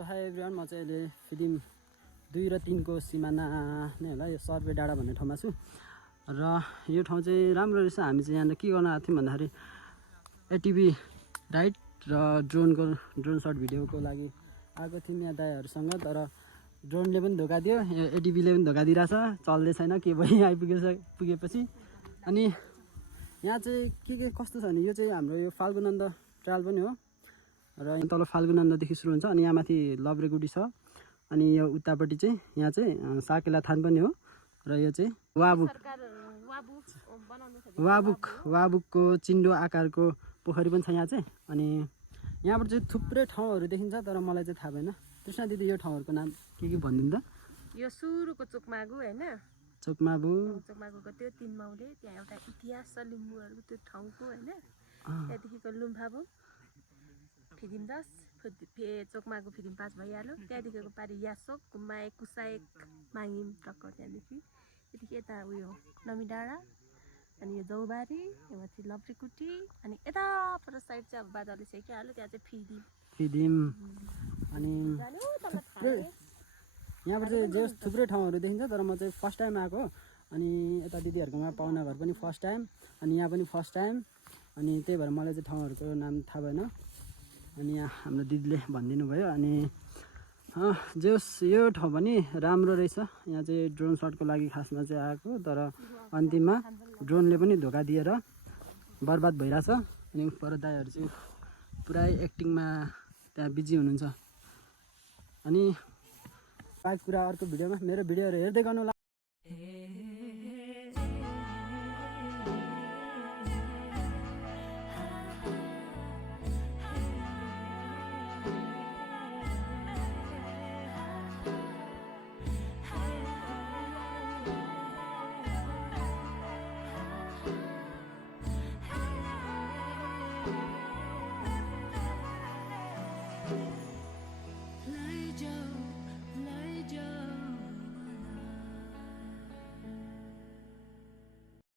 So high everyone, म चाहिँ अहिले फिल्म 2 र 3 को सिमाना नै होला, यो सर्वे डाँडा भन्ने ठाउँमा छु। र यो ठाउँ चाहिँ राम्रो रहेछ। हामी चाहिँ यहाँनिर के गर्न आएको थियौँ भन्दाखेरि एटिभी राइड र ड्रोन सर्ट भिडियोको लागि आएको थियौँ यहाँ दाइहरूसँग। तर ड्रोनले पनि धोका दियो, एटिभीले पनि धोका दिइरहेछ, चल्दै छैन के भयो पुगेपछि। अनि यहाँ चाहिँ के कस्तो छ भने यो चाहिँ हाम्रो यो फाल्गुनन्द ट्रायल पनि हो र तल फाल्गुनन्ददेखि सुरु हुन्छ। अनि यहाँ माथि लब्रेगुडी छ। अनि यो उतापट्टि चाहिँ यहाँ चाहिँ साकेला थान पनि हो। र यो चाहिँ वाबुकको चिन्डो आकारको पोखरी पनि छ यहाँ चाहिँ। अनि यहाँबाट चाहिँ थुप्रै ठाउँहरू देखिन्छ, तर मलाई चाहिँ थाहा भएन। कृष्ण दिदी यो ठाउँहरूको नाम के भनिदिनु त? यो सुरुको चोकमागु हैन, चोकमागुको त्यो 3 माउले त्यहाँ एउटा इतिहास छ लिम्बूहरूको त्यो ठाउँको हैन। त्यहाँदेखिको लुम्फाबु फिदिम 10 चोकमागु फिदिम 5 भइहाल्यो। त्यहाँदेखिको पारि यासोक गुम्माए कुसाएक माङिम टक्क त्यहाँदेखि त्यतिकै यता उयो नमी डाँडा, अनि यो जौबारी, यो माथि लप्रीकुटी, अनि यताबाट साइड चाहिँ अब बाजारले सेकिहाल्यो, त्यहाँ चाहिँ फिदिम। अनि यहाँबाट चाहिँ जे थुप्रै ठाउँहरू देखिन्छ, तर म चाहिँ फर्स्ट टाइम आएको। अनि यता दिदीहरूकोमा पाहुना घर पनि फर्स्ट टाइम, अनि यहाँ पनि फर्स्ट टाइम। अनि त्यही भएर मलाई चाहिँ ठाउँहरूको नाम थाहा भएन। अनि यहाँ हाम्रो दिदीले भनिदिनु भयो। अनि यो ठाउँ पनि राम्रो रहेछ। यहाँ चाहिँ ड्रोन सर्टको लागि खासमा चाहिँ आएको, तर अन्तिममा ड्रोनले पनि धोका दिएर बर्बाद भइरहेछ। अनि पर दाइहरू चाहिँ पुरै एक्टिङमा त्यहाँ बिजी हुनुहुन्छ। अनि बाइक कुरा अर्को भिडियोमा, मेरो भिडियोहरू हेर्दै गर्नु होला।